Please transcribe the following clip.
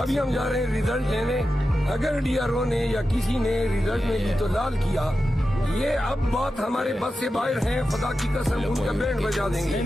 अभी हम जा रहे हैं रिजल्ट लेने। अगर डीआरओ ने या किसी ने रिजल्ट में भी तो लाल किया, ये अब बात हमारे बस से बाहर है। खुदा की कसम उनका बैंड बजा देंगे।